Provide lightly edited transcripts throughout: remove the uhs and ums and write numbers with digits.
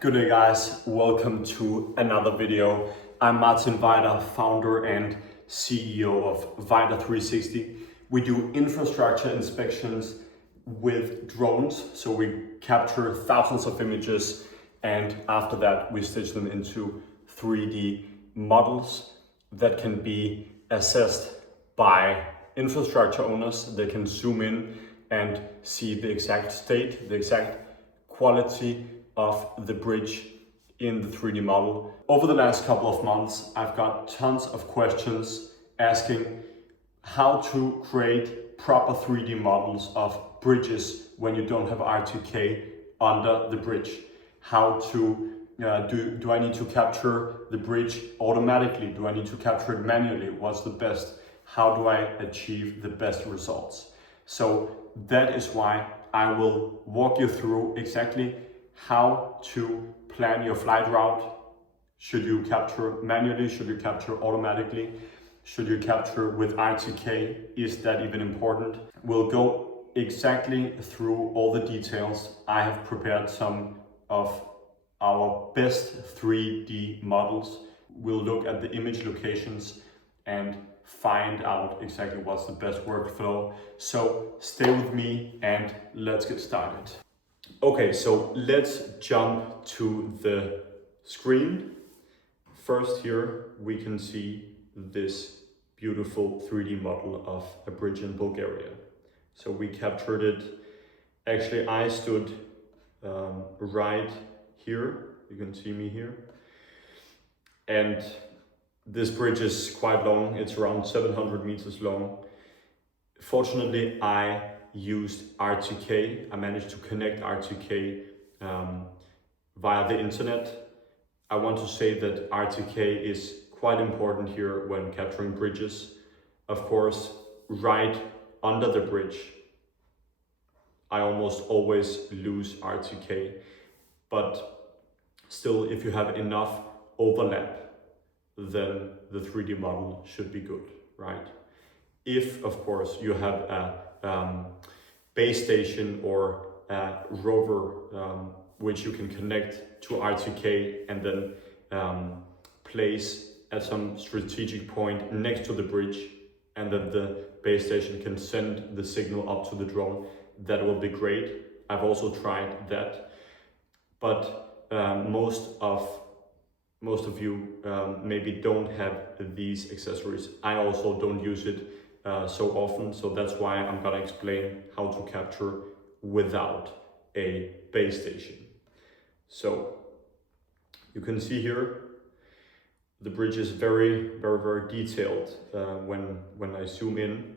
Good day guys, welcome to another video. I'm Martin Weider, founder and CEO of Weider 360. We do infrastructure inspections with drones, so we capture thousands of images and after that we stitch them into 3D models that can be assessed by infrastructure owners. They can zoom in and see the exact state, the exact quality of the bridge in the 3D model. Over the last couple of months, I've got tons of questions asking how to create proper 3D models of bridges when you don't have R2K under the bridge. How to, do I need to capture the bridge automatically? Do I need to capture it manually? What's the best? How do I achieve the best results? So that is why I will walk you through exactly how to plan your flight route. Should you capture manually? Should you capture automatically? Should you capture with R2K? Is that even important? We'll go exactly through all the details. I have prepared some of our best 3D models. We'll look at the image locations and find out exactly what's the best workflow. So stay with me and let's get started. Okay, so let's jump to the screen. First here we can see this beautiful 3D model of a bridge in Bulgaria. So we captured it. Actually, I stood right here. You can see me here. And this bridge is quite long. It's around 700 meters long. Fortunately, I used R2K. I managed to connect R2K via the internet. I want to say that R2K is quite important here when capturing bridges. Of course, right under the bridge, I almost always lose R2K, but still, if you have enough overlap, then the 3D model should be good, right? If, of course, you have a base station or a rover which you can connect to R2K and then place at some strategic point next to the bridge, and that the base station can send the signal up to the drone, that will be great. I've also tried that, but most of you maybe don't have these accessories. I also don't use it so often, so that's why I'm gonna explain how to capture without a base station. So you can see here the bridge is very detailed. When I zoom in,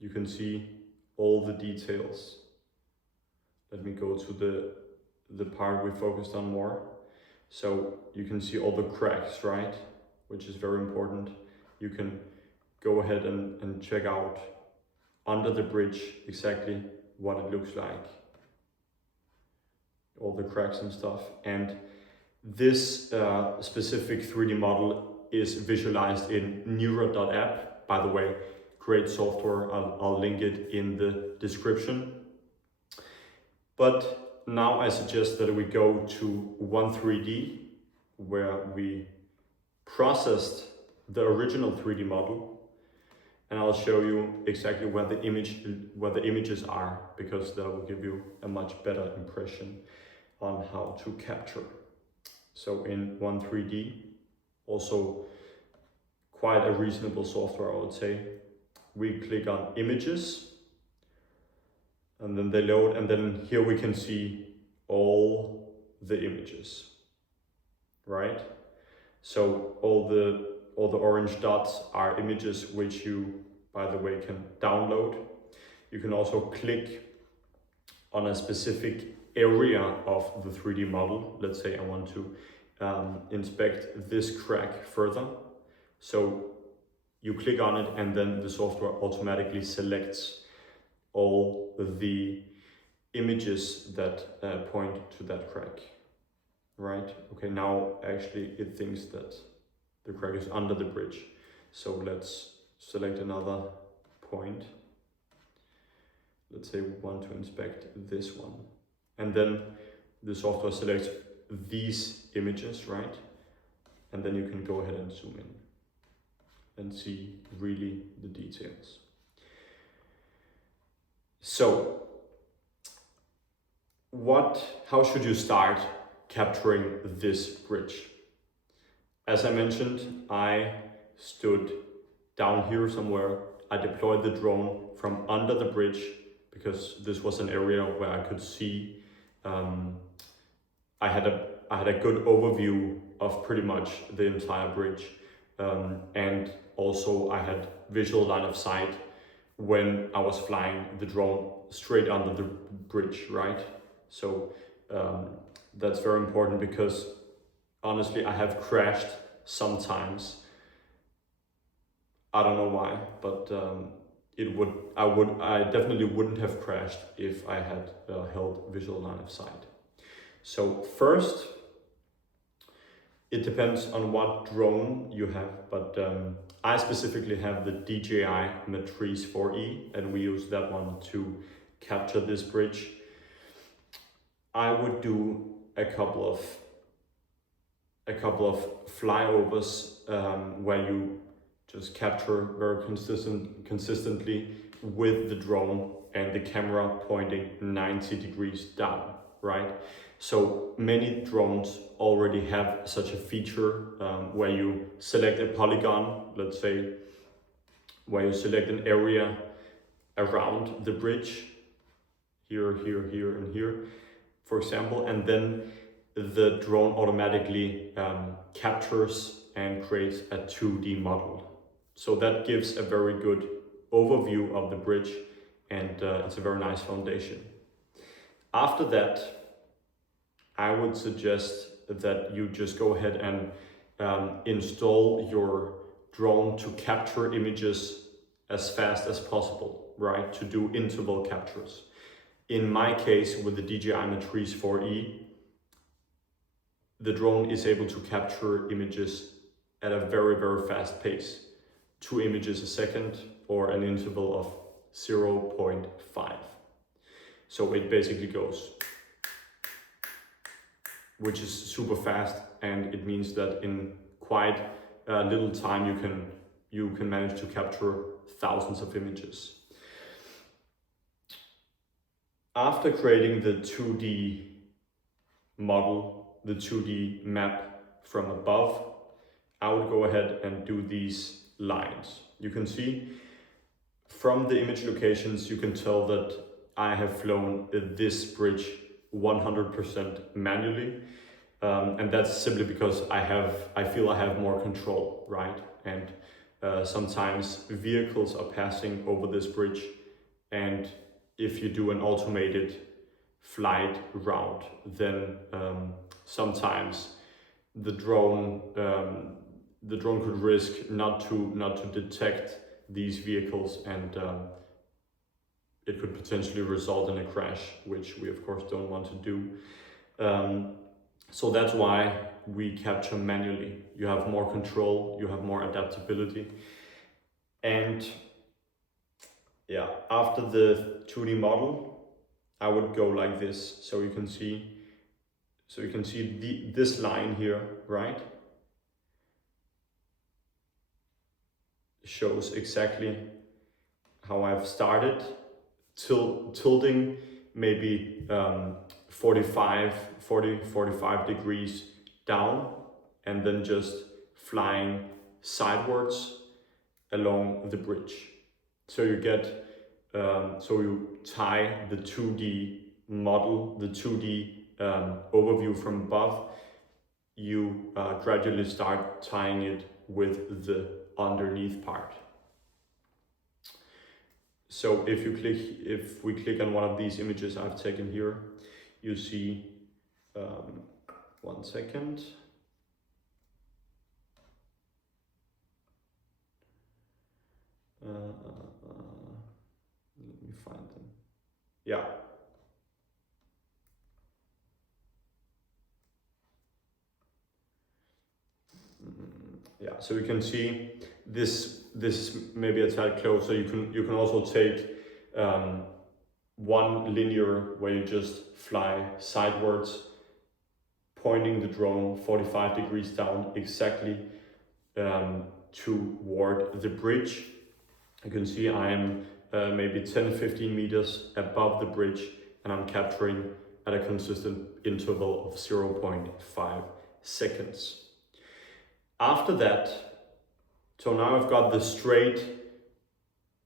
you can see all the details. Let me go to the part we focused on more. So you can see all the cracks, right? Which is very important. You can go ahead and check out under the bridge exactly what it looks like. All the cracks and stuff. And this specific 3D model is visualized in Nira.app. By the way, great software. I'll link it in the description. But now I suggest that we go to 1-3D, where we processed the original 3D model, and I'll show you exactly where the images are, because that will give you a much better impression on how to capture. So in 1-3D, also quite a reasonable software, I would say. We click on images, and then they load, and then here we can see all the images, right? So all the orange dots are images which you, by the way, can download. You can also click on a specific area of the 3D model. Let's say I want to inspect this crack further. So you click on it, and then the software automatically selects all the images that point to that crack, right? Okay, now actually it thinks that the crack is under the bridge. So let's select another point. Let's say we want to inspect this one. And then the software selects these images, right? And then you can go ahead and zoom in and see really the details. So how should you start capturing this bridge? As I mentioned, I stood down here somewhere. I deployed the drone from under the bridge because this was an area where I could see. I had a good overview of pretty much the entire bridge, and also I had visual line of sight when I was flying the drone straight under the bridge, right? So that's very important because honestly, I have crashed sometimes. I don't know why, but I definitely wouldn't have crashed if I had held visual line of sight. So first, it depends on what drone you have, but I specifically have the DJI Matrice 4E, and we use that one to capture this bridge. I would do a couple of flyovers where you just capture very consistently with the drone and the camera pointing 90 degrees down, right? So many drones already have such a feature where you select a polygon, let's say, where you select an area around the bridge, here, and here, for example, and then the drone automatically captures and creates a 2D model. So that gives a very good overview of the bridge, and it's a very nice foundation. After that, I would suggest that you just go ahead and install your drone to capture images as fast as possible, right? To do interval captures. In my case, with the DJI Matrice 4E, the drone is able to capture images at a very, very fast pace. 2 images a second, or an interval of 0.5. So it basically goes, which is super fast, and it means that in quite little time you can manage to capture thousands of images. After creating the 2D model, the 2D map from above, I would go ahead and do these lines. You can see from the image locations, you can tell that I have flown this bridge 100% manually. And that's simply because I feel I have more control, right? And sometimes vehicles are passing over this bridge, and if you do an automated flight route, then sometimes the drone could risk not to detect these vehicles, and it could potentially result in a crash, which we of course don't want to do. So that's why we capture manually. You have more control, you have more adaptability. And yeah, after the 2D model, I would go like this. So you can see this line here, right? Shows exactly how I've started, tilting maybe 45 degrees down, and then just flying sidewards along the bridge. So you get, so you tie the 2D model, the 2D overview from above, you gradually start tying it with the underneath part. So if we click on one of these images I've taken here, you see, 1 second. Let me find them. Yeah. Yeah, so you can see this maybe a tad close, so you can also take one linear where you just fly sidewards, pointing the drone 45 degrees down exactly toward the bridge. You can see I am maybe 10-15 meters above the bridge, and I'm capturing at a consistent interval of 0.5 seconds. After that, so now I've got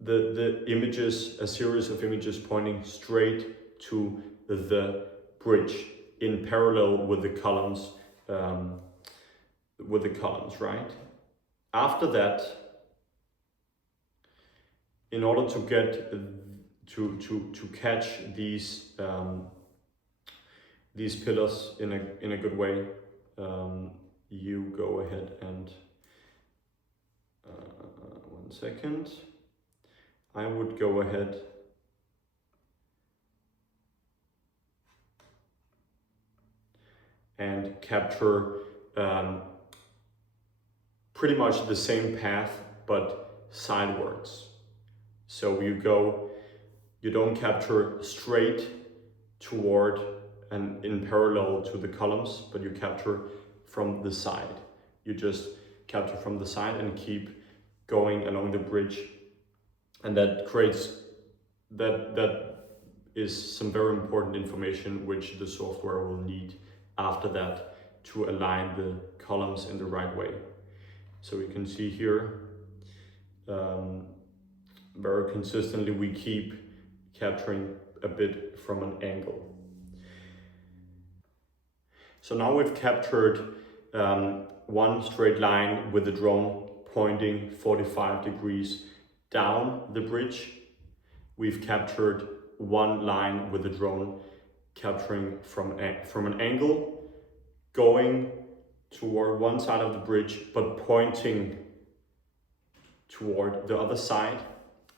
the images, a series of images pointing straight to the bridge in parallel with the columns, right? After that, in order to get to catch these pillars in a good way, you go ahead and 1 second. I would go ahead and capture pretty much the same path but sidewards. So you don't capture straight toward and in parallel to the columns, but you capture from the side. You just capture from the side and keep going along the bridge, and that is some very important information which the software will need after that to align the columns in the right way. So you can see here, very consistently we keep capturing a bit from an angle. So now we've captured one straight line with the drone pointing 45 degrees down the bridge. We've captured one line with the drone capturing from an angle, going toward one side of the bridge but pointing toward the other side.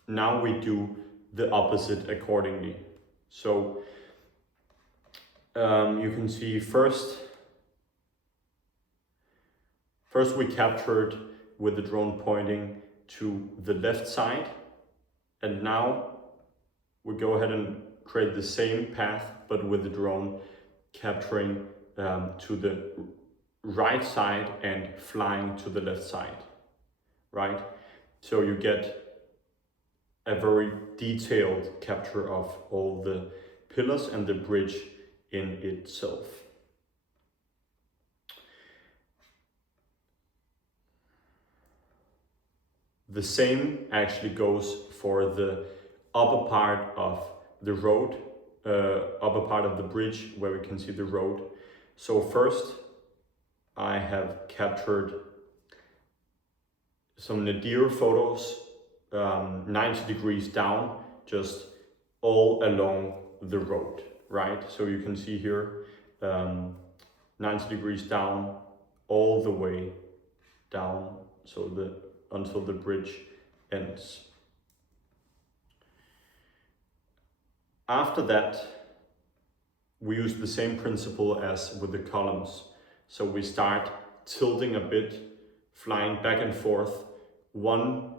Now we do the opposite accordingly. So you can see first we captured with the drone pointing to the left side, and now we go ahead and create the same path but with the drone capturing to the right side and flying to the left side, right? So you get a very detailed capture of all the pillars and the bridge in itself. The same actually goes for the upper part of the road, upper part of the bridge where we can see the road. So first I have captured some nadir photos 90 degrees down, just all along the road, right? So you can see here 90 degrees down, all the way down, so until the bridge ends. After that, we use the same principle as with the columns. So we start tilting a bit, flying back and forth, one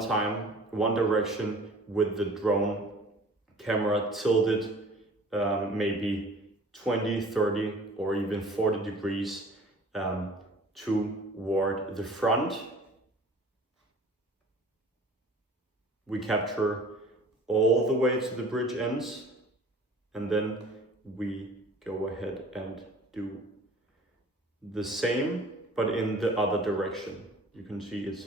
time, one direction with the drone camera tilted maybe 20, 30 or even 40 degrees toward the front. We capture all the way to the bridge ends, and then we go ahead and do the same but in the other direction. You can see it's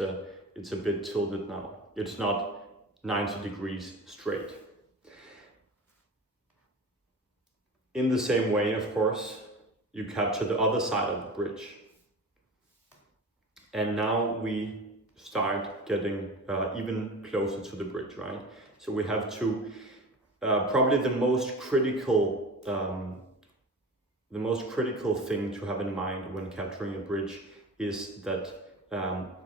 a bit tilted now. It's not 90 degrees straight. In the same way, of course, you capture the other side of the bridge. And now we start getting even closer to the bridge, right? So we have to, probably the most critical thing to have in mind when capturing a bridge is that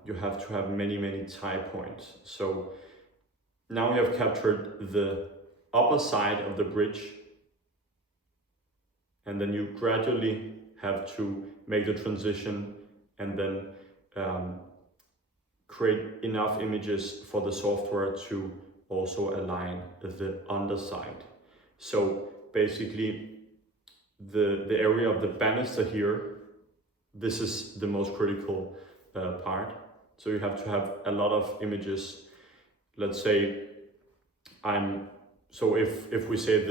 you have to have many tie points. So now we have captured the upper side of the bridge, and then you gradually have to make the transition and then create enough images for the software to also align the underside. So basically the area of the banister here, this is the most critical part. So you have to have a lot of images. Let's say so if we say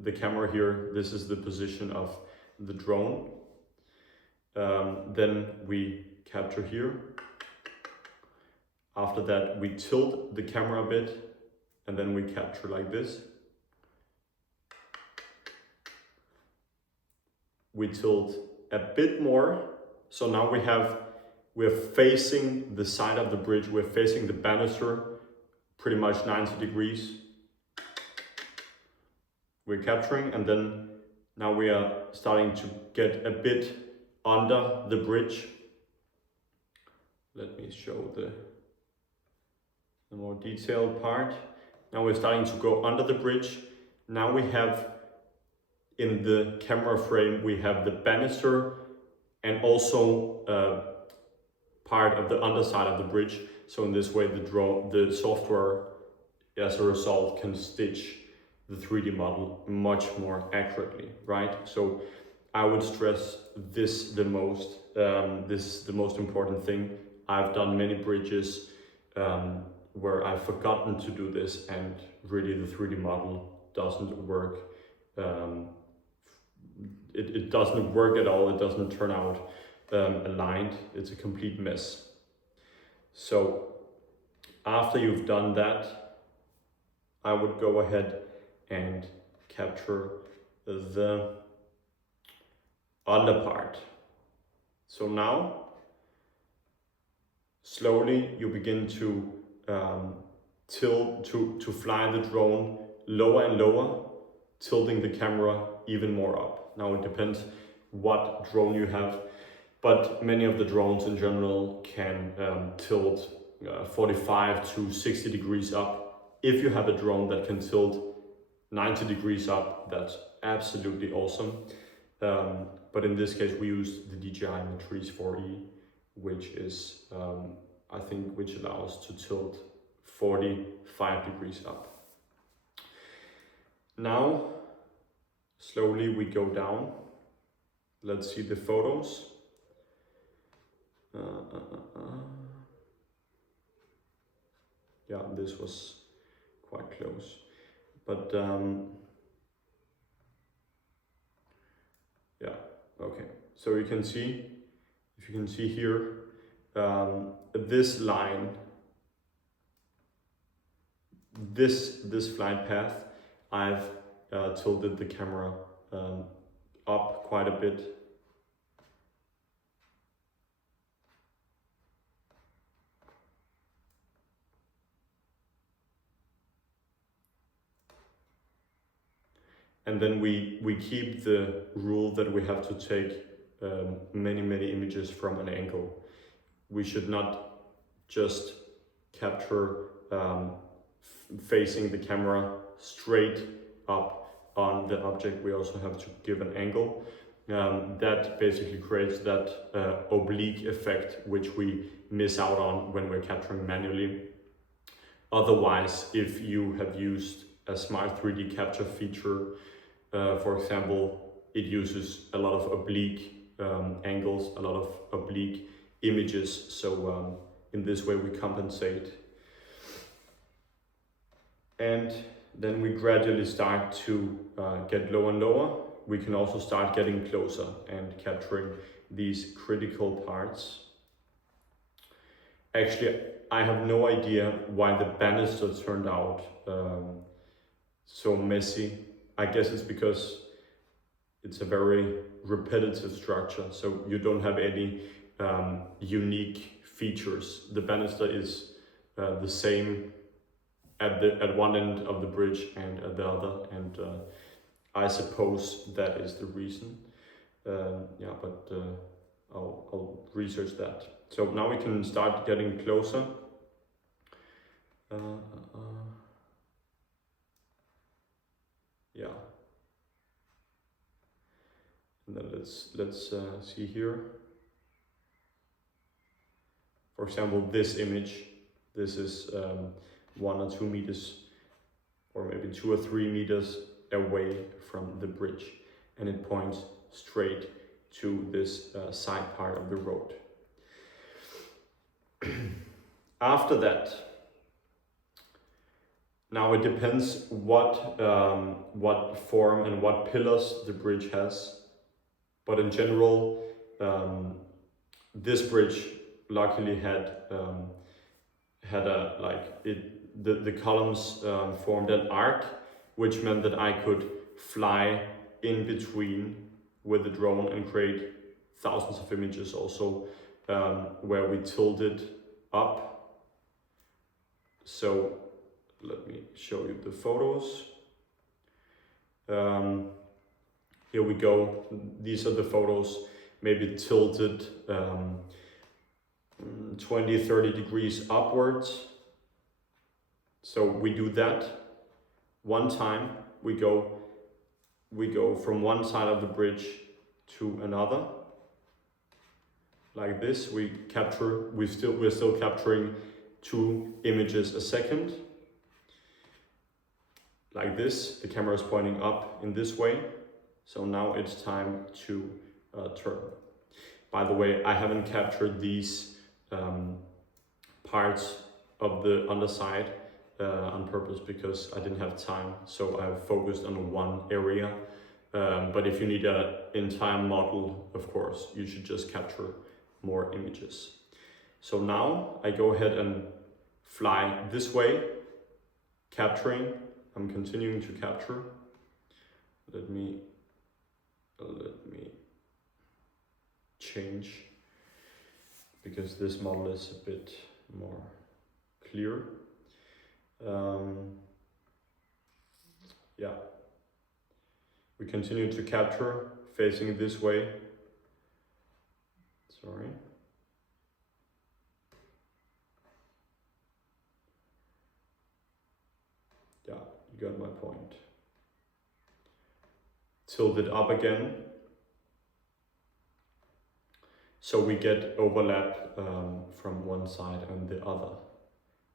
the camera here, this is the position of the drone, then we capture here. After that, we tilt the camera a bit, and then we capture like this. We tilt a bit more, so now we're facing the side of the bridge, we're facing the banister pretty much 90 degrees. We're capturing, and then now we are starting to get a bit under the bridge. Let me show the more detailed part. Now we're starting to go under the bridge. Now we have in the camera frame, we have the banister and also part of the underside of the bridge. So in this way, the software, as a result, can stitch the 3D model much more accurately, right? So I would stress this the most. This is the most important thing. I've done many bridges where I've forgotten to do this, and really the 3D model doesn't work. It doesn't work at all. It doesn't turn out aligned. It's a complete mess. So after you've done that, I would go ahead and capture the under part. So now, slowly you begin to to fly the drone lower and lower, tilting the camera even more up. Now it depends what drone you have, but many of the drones in general can tilt 45 to 60 degrees up. If you have a drone that can tilt 90 degrees up, that's absolutely awesome. But in this case, we use the DJI Matrice 4E, which is, I think, which allows to tilt 45 degrees up. Now, slowly we go down. Let's see the photos. Yeah, this was quite close, but yeah, okay. So you can see, if you can see here, this line, this flight path, I've tilted the camera up quite a bit. And then we keep the rule that we have to take many images from an angle. We should not just capture facing the camera straight up on the object. We also have to give an angle. That basically creates that oblique effect, which we miss out on when we're capturing manually. Otherwise, if you have used a smart 3D capture feature, for example, it uses a lot of oblique angles, a lot of oblique images. So in this way we compensate. And then we gradually start to get lower and lower. We can also start getting closer and capturing these critical parts. Actually, I have no idea why the banister turned out so messy. I guess it's because it's a very repetitive structure, so you don't have any unique features. The banister is the same at one end of the bridge and at the other, and I suppose that is the reason. Yeah, but I'll research that. So now we can start getting closer. Yeah. And then let's see here. For example, this image. This is 1 or 2 meters or maybe 2 or 3 meters away from the bridge, and it points straight to this side part of the road. After that, now it depends what form and what pillars the bridge has, but in general, this bridge luckily had the columns formed an arc, which meant that I could fly in between with the drone and create thousands of images also, where we tilted up. So let me show you the photos. Here we go. These are the photos, maybe tilted 20-30 degrees upwards. So we do that one time. We go from one side of the bridge to another, like this. We're still capturing 2 images a second, like this. The camera is pointing up in this way. So now it's time to turn. By the way, I haven't captured these parts of the underside on purpose because I didn't have time, so I focused on one area. But if you need an entire model, of course, you should just capture more images. So now I go ahead and fly this way, capturing. I'm continuing to capture. Let me change, because this model is a bit more clear. Yeah, we continue to capture facing this way. Sorry. Yeah, you got my point. Tilt it up again. So we get overlap from one side and the other.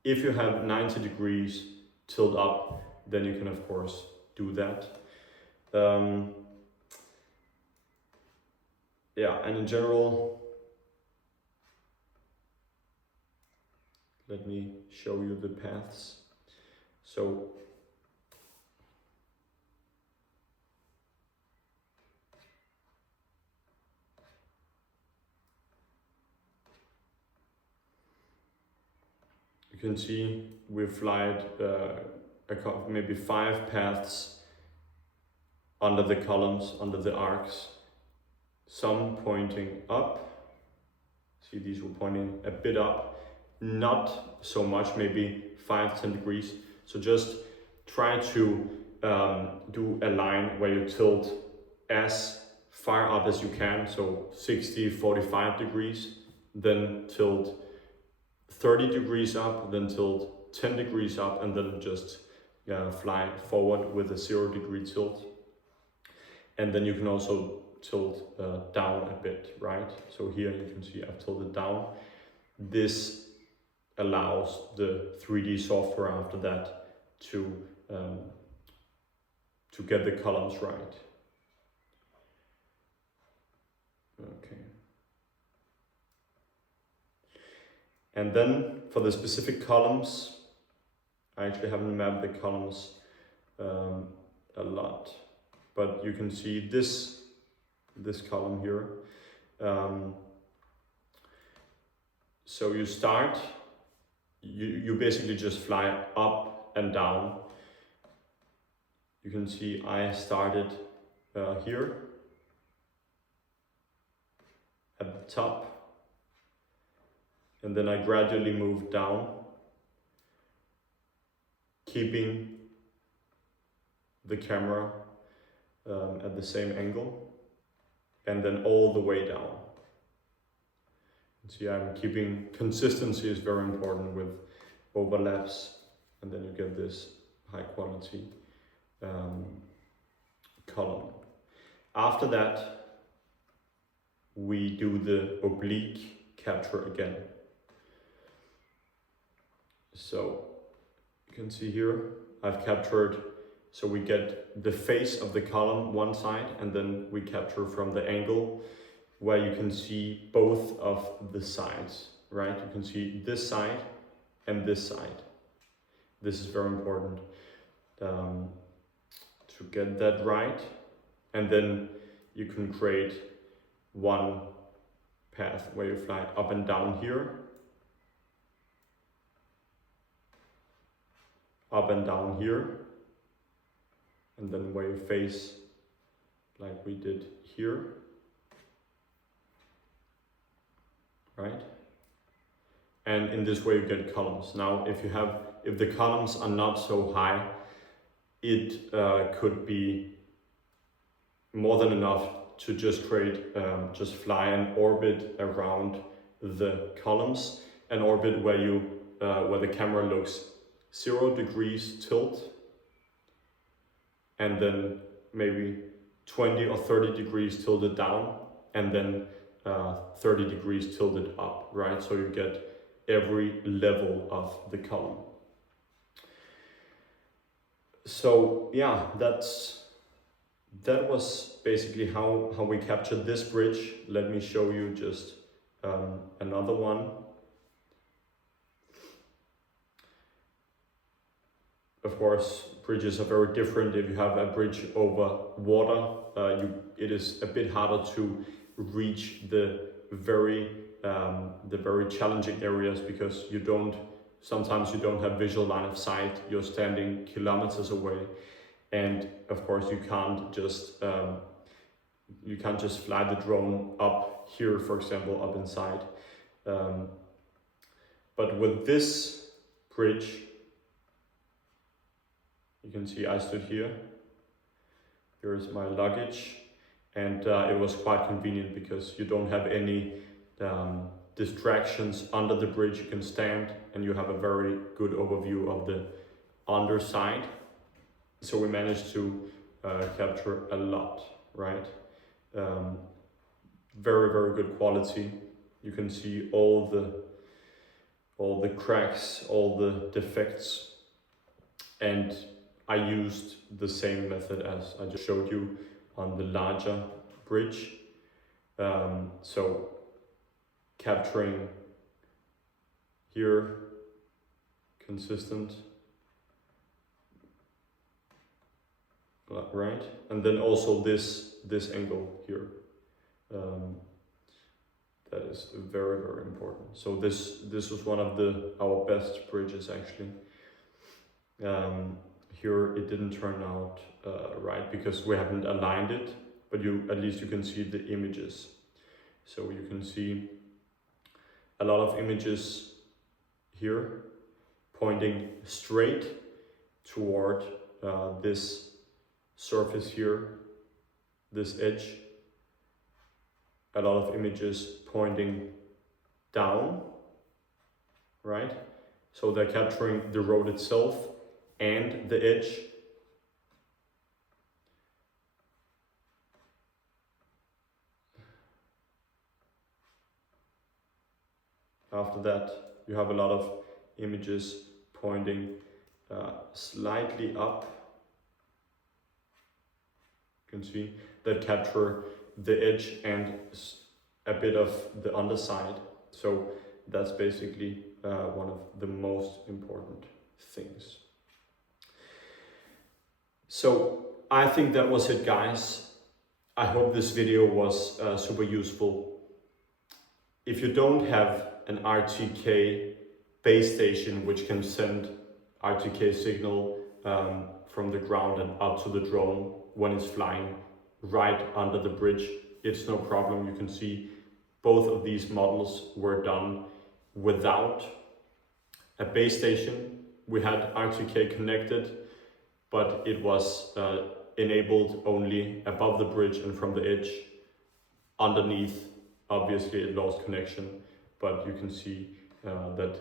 If you have 90 degrees tilt up, then you can of course do that. Yeah, and in general, let me show you the paths. So you can see we've flied maybe 5 paths under the columns, under the arcs, some pointing up. See, these were pointing a bit up, not so much, maybe 5-10 degrees. So just try to do a line where you tilt as far up as you can, so 60-45 degrees, then tilt 30 degrees up, then tilt 10 degrees up, and then just fly forward with a 0-degree tilt. And then you can also tilt down a bit, right? So here you can see I've tilted down. This allows the 3D software after that to get the columns right. Okay. And then for the specific columns, I actually haven't mapped the columns a lot, but you can see this column here. So you start, you basically just fly up and down. You can see I started here at the top, and then I gradually moved down, keeping the camera at the same angle, and then all the way down. See, I'm keeping consistency is very important with overlaps, and then you get this high quality column. After that, we do the oblique capture again. So you can see here, I've captured, so we get the face of the column one side, and then we capture from the angle where you can see both of the sides, right? You can see this side and this side. This is very important to get that right. And then you can create one path where you fly up and down here, up and down here, and then where you face like we did here, right? And in this way you get columns. Now if the columns are not so high, it could be more than enough to just create, just fly an orbit around the columns, an orbit where where the camera looks 0 degrees tilt, and then maybe 20 or 30 degrees tilted down, and then 30 degrees tilted up, right? So you get every level of the column. So yeah, that was basically how we captured this bridge. Let me show you just another one. Of course, bridges are very different. If you have a bridge over water, it is a bit harder to reach the very challenging areas, because sometimes you don't have visual line of sight. You're standing kilometers away, and of course you can't just fly the drone up here, for example, up inside. But with this bridge, you can see I stood here. Here's my luggage, and it was quite convenient because you don't have any distractions under the bridge. You can stand and you have a very good overview of the underside. So we managed to capture a lot, right? Very, very good quality. You can see all the cracks, all the defects, and I used the same method as I just showed you on the larger bridge. So capturing here, consistent, right? And then also this angle here. That is very, very important. So this was one of our best bridges actually. Here it didn't turn out right because we haven't aligned it, but at least you can see the images. So you can see a lot of images here pointing straight toward this surface here, this edge. A lot of images pointing down, right? So they're capturing the road itself and the edge. After that, you have a lot of images pointing slightly up. You can see that capture the edge and a bit of the underside. So that's basically one of the most important things. So I think that was it, guys. I hope this video was super useful. If you don't have an RTK base station which can send RTK signal from the ground and up to the drone when it's flying right under the bridge, it's no problem. You can see both of these models were done without a base station. We had RTK connected, but it was enabled only above the bridge and from the edge. Underneath, obviously it lost connection, but you can see that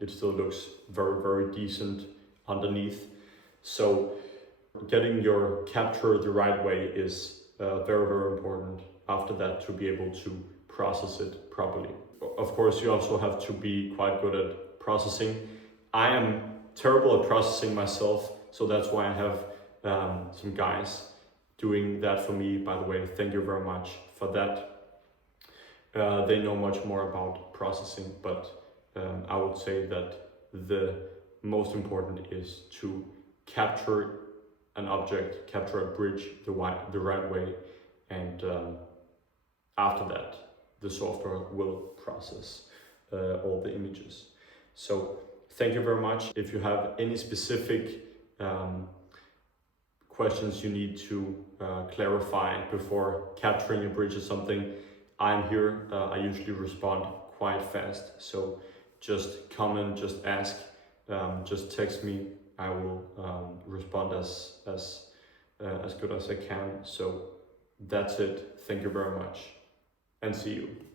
it still looks very, very decent underneath. So getting your capture the right way is very, very important after that to be able to process it properly. Of course, you also have to be quite good at processing. I am terrible at processing myself. So that's why I have some guys doing that for me. By the way, thank you very much for that. They know much more about processing, but I would say that the most important is to capture an object, capture a bridge the right way, and after that the software will process all the images. So thank you very much. If you have any specific questions you need to clarify before capturing a bridge or something, I'm here. I usually respond quite fast, so just comment, just ask, just text me. I will respond as good as I can. So that's it. Thank you very much, and see you.